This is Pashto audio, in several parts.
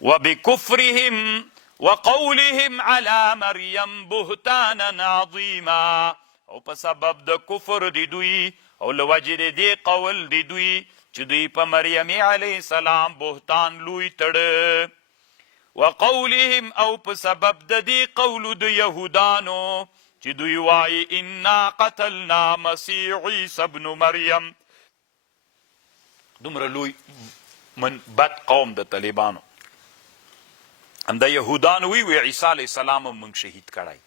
وبكفرهم وقولهم على مريم بهتانا عظیما، او په سبب د کفر د دوی او له وجې د دې قول د دوی چې دوی په مریم علیه السلام بهتان لوی تړه. وقولهم او په سبب د دې قولو د یهودانو چې دوی وایي انا قتلنا مسیح عیسی ابن مریم. دومره لوی من بد قوم د طالبانو هم د یهودانو وی عیسی علیه السلام هم موږ شهید کړی.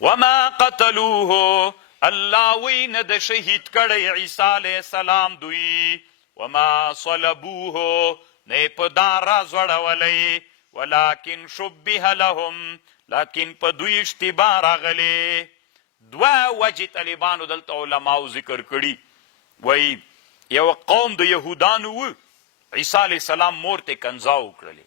وما قتلوه، الله وی نه د شهید کړی عیسی علیه السلام دوی. وما صلبوه، نه په دار راځوړولی، ولکن شبه لهم، لیکن په دوی اشتباه راغلی. دوه وجې طالبانو دلته علماو ذکر کړي. وی یو قوم د یهودانو و، عیسی علیه السلام مور ته کنځا وکړلې،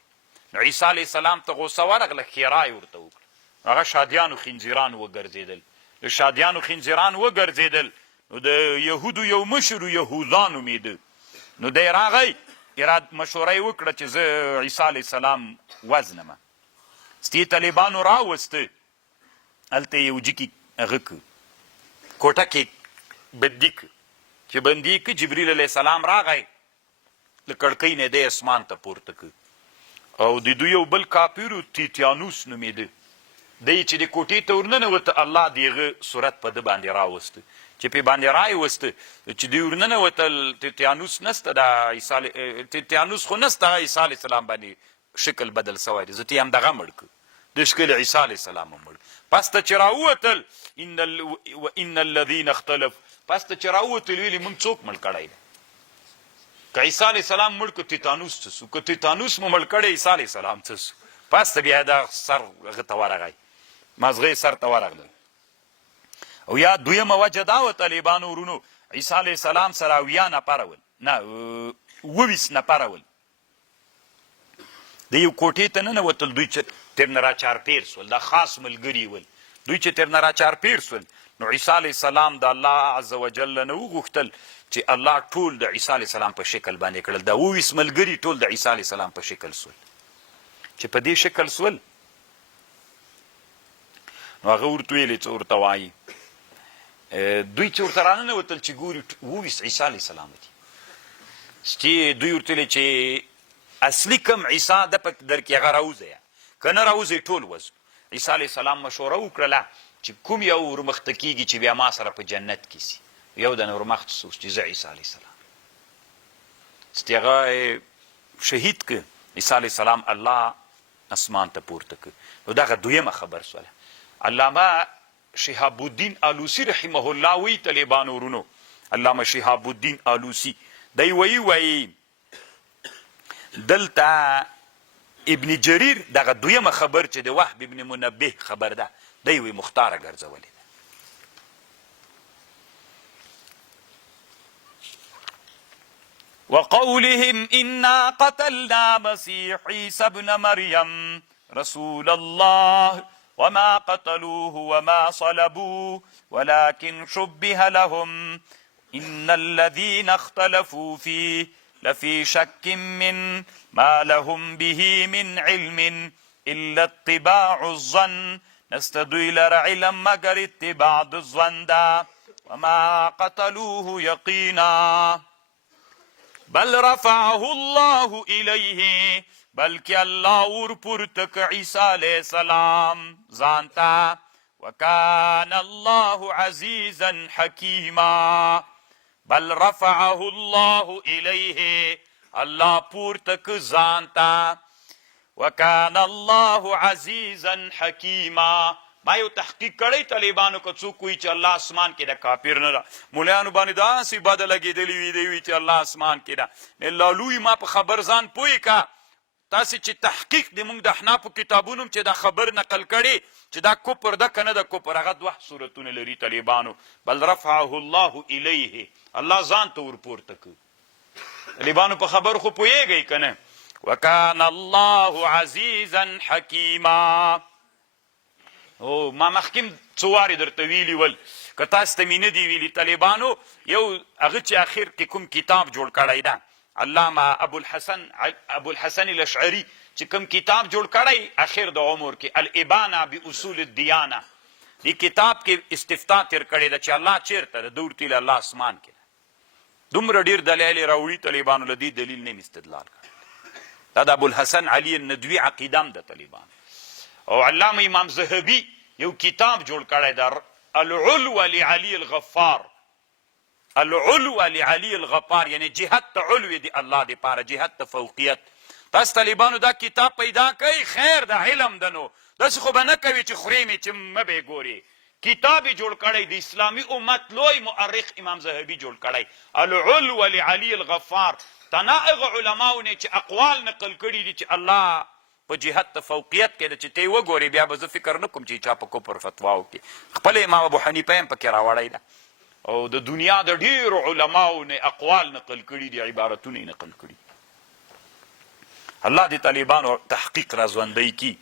نو عیسی علیه السلام ته غوسه ورغله، ښېرا یې ورته وکړه. هغه شادیانو خنزیران وګرځېدل، د شادیانو خنزیران وګرځېدل. نو د یهودو یو مشر یهوذا نومېده، نو دی راغی مشوره یې وکړه چې زه عیسی علیه السلام وزنمه. ستې طالبانو راوسته، هلته یې یو جکي هغه که کوټه کې بندي که، چې بندي که جبریل علیه السلام راغی، له کړکۍ نه دی اسمان ته پورته که. او د دوی یو بل کافر و تیتیانوس نومېده، دی چې د کوټې ته ورننوته، الله د هغه صورت په ده باندې راوسته، چې پې باندې راوسته چې دوی ورننوتل. تیتیانوس نسته، تیتیانوس خو نسته، عیسی علیه السلام باندې شکل بدل سوی دی، ځکه یې همدغه مړ که، د شکل عیسی علیه السلام هم مړ. پس ته چې راووتل ان الذین اختلف، پس ته چې راووتل ویلي موږ څوک مړ کړی دی؟ که عیسی علیه السلام مړ که تیتانوس څه سو، که تیتانوس مو مړ کړی عیسی علیه السلام څه سو. پس ته بیا دا سر هغه ته ورغی، مازغه سر ته ورغلل. او یا دویمه وجه دا وه طالبانو ورونو، عیسی علیه السلام سره 80 نفره ول، نه 20 نفره ول، د یو کوټې ته ننوتل. دوی چې ترنه را چارپیر سول، دا خاص ملګري ول، دوی چې ترنه را چارپیر سول، نو عیسی علیه السلام د الله عز وجل نه وغوښتل چې الله ټول د عیسی علیه السلام په شکل باندې کړل. دا 20 ملګري ټول د عیسی علیه السلام په شکل سول. چې په دې شکل سول، نو هغه ورته ویلې څه ورته وایي، دوی چې ورته راننوتل چې ګوري 20 عیسی علیه السلام دي، چې دوی ورته ویلې چې اصلي کم عیسی ده په در کې هغه راوځئ، که نه راوځئ ټول وځو. عیسی علیه السلام مشوره وکړله چې کوم یو ورمخته کېږي چې بیا ما سره په جنت کې سي. یو دنه ورمخته سو چې زه عیسی علیه السلام ستې هغه شهید که عیسی علیه السلام الله اسمان ته پورته که. نو دغه دویمه خبر سوله. علامه شهاب الدین آلوسی رحمه الله وی طالبانو ورونو، علامه شهاب الدین آلوسی دی وی دلته ابن جریر دغه دویمه خبر چې د وهب ابن منبه خبر ده، دی وی مختاره ګرځولې ده. وقولهم انا قتلنا مسيح عيسى ابن مريم رسول الله وما قتلوه وما صلبوه ولكن شبه لهم ان الذين اختلفوا فيه لفي شك من ما لهم به من علم الا اتباع الظن. نستدوی لر علم مگر اتباع الظن دا. وما قتلوه یقینا بل رفعه الله الیه، بلکہ اللہ ورپورتک عیسیٰ علیہ السلام زانتا. وکان اللہ عزیزا حکیما، بل رفعه اللہ الیه، اللہ پورتک زانتا. وکان اللہ عزیزا حکیما. ما یو تحقیق کړی طالبانو که څوک وایي چې الله اسمان کې ده، کافر نه ده. مولیانو باندې داسې بده لګېدلي وي، دی وایي چې الله اسمان کې ده. الله لوی ما په خبر ځان پوه که تاسې چې تحقیق د موږ د احنافو کتابونو چې دا خبر نقل کړي چې دا کفر ده که نه ده کفر، هغه دوه صورتونه لري طالبانو. بل رفعه الله الیه، الله ځان ته ورپورته که. طالبانو په خبر خو پوهېږئ که نه. وکان الله عزیزا حکیما. او ما مخکې څو وارې درته ویلي ول، که تاسو ته مې نه دي ویلي طالبانو، یو هغه چې اخر کې کوم کتاب جوړ کړی ده علامه ابو الحسن الاشعری چې کوم کتاب جوړ کړی اخر د عمر کې الابانه باصول الدیانه، دی کتاب کې استفتاء تیر کړی ده چې الله چیرته د دور تیل الله اسمان کې دومره ډیر دلایل راوړي طالبانو له دې دلیل نه استدلال کړي. دا د ابو الحسن علي الندوي عقیده د طالبان. او علامه امام زهبي یو کتاب جوړ کړی ده العلو لعلي الغفار، العلو لعلي الغفار، یعنی جهت علو دی الله دی پاره، جهت فوقیت. تاسو طالبانو دا کتاب پیدا کوي خیر د علم دنو، داسې خو به نه کوي چې خوري مې چې مبې ګوري. کتاب یې جوړ کړی د اسلامي امت لوی مؤرخ امام زهبي جوړ کړی العلو لعلي الغفار. تنا هغه علماو نه چې اقوال نقل کړي دي چې الله په جهت فوقیت کې د چې ته وګوري، بیا به زه فکر نه کوم چې چا په کفر فتوا وکړي. خپل امام ابو حنیفه هم پکې راوړی ده او د دنیا د ډیرو علماو نه اقوال نقل کړي دي، عبارتونه نقل کړي. الله دې طالبانو تحقیق را ژوندی کړي